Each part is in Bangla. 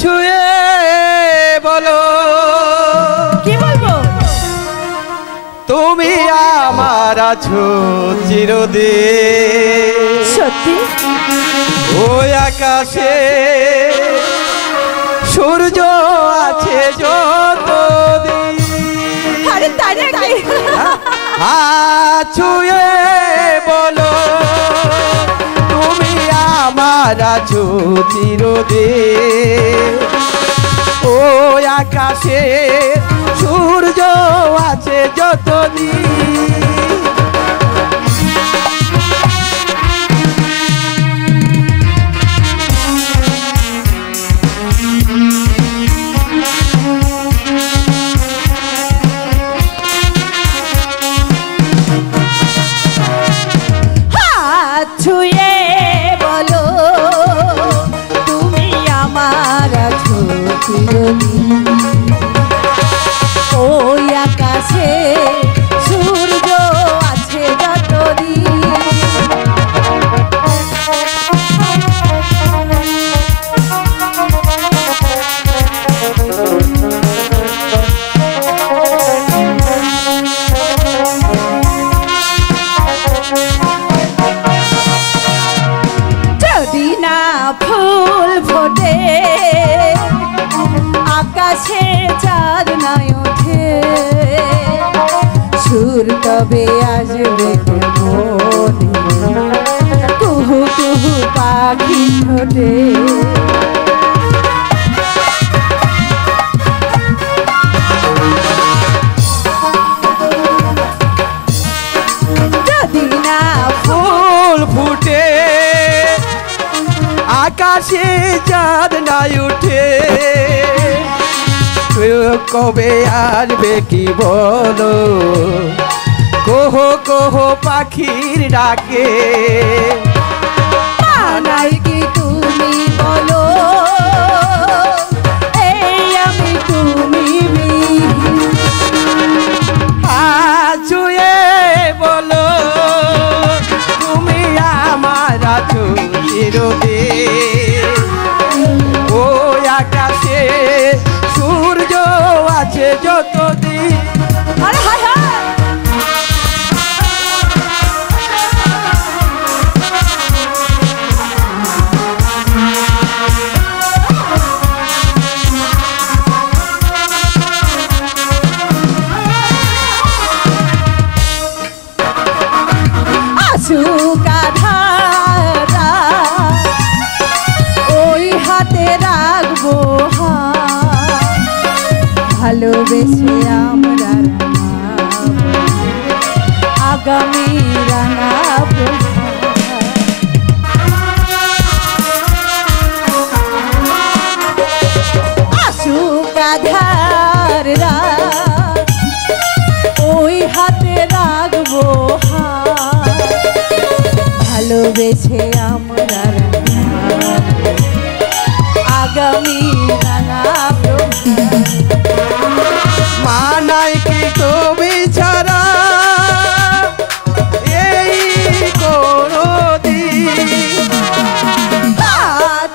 ছুঁয়ে বলো কি বলবো তুমি আমার আছো চিরদিন সত্যি ওই আকাশে সূর্য আছে যতদিন আরে তাই নাকি ছুঁয়ে বলো তুমি আমার আছো চিরদিন ওই আকাশে সূর্য আছে যতদিন ছুঁয়ে বলো তুমি আমার আছো চিরদিন ওই আকাশে সূর্য আছে যতদিন যদি না ফুল ফোটে আকাশে চাঁদ নাই ওঠে সুর তবে আসবে কেমন কুহু কুহু পাখি ঠোঁটে যদি না ফুল ফুটে আকাশে চাঁদ নাই উঠে কবে আসবে কি বলো কোহ কোহ পাখির ডাকে নাই কি তুমি বলো এই আমি তুমি ছুঁয়ে বলো তুমি আমার আছো চিরদিন ওই আকাশে সূর্য আছে যতদিন আরে হায় হায় আসুকা ধারা ওই হাতে রাখবো ভালোবেসে আমরা আগামী রাঙাবো আসুকা ধারা ওই হাতে রাখবো ভালোবেসে আমরা আগামী রাঙাবো মানাই কি তুমি ছাড়া এই কোনো দিন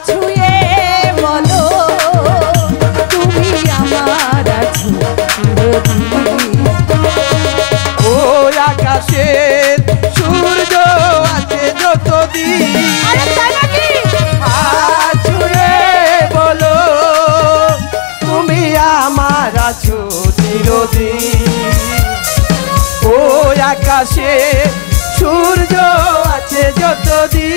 ছুঁয়ে বলো তুমি আমার আছো চিরদিন ওই আকাশের সূর্য আছে যতদিন ছুঁয়ে বলো তুমি আমার আছো চিরদিন ওই আকাশে সূর্য আছে যতদিন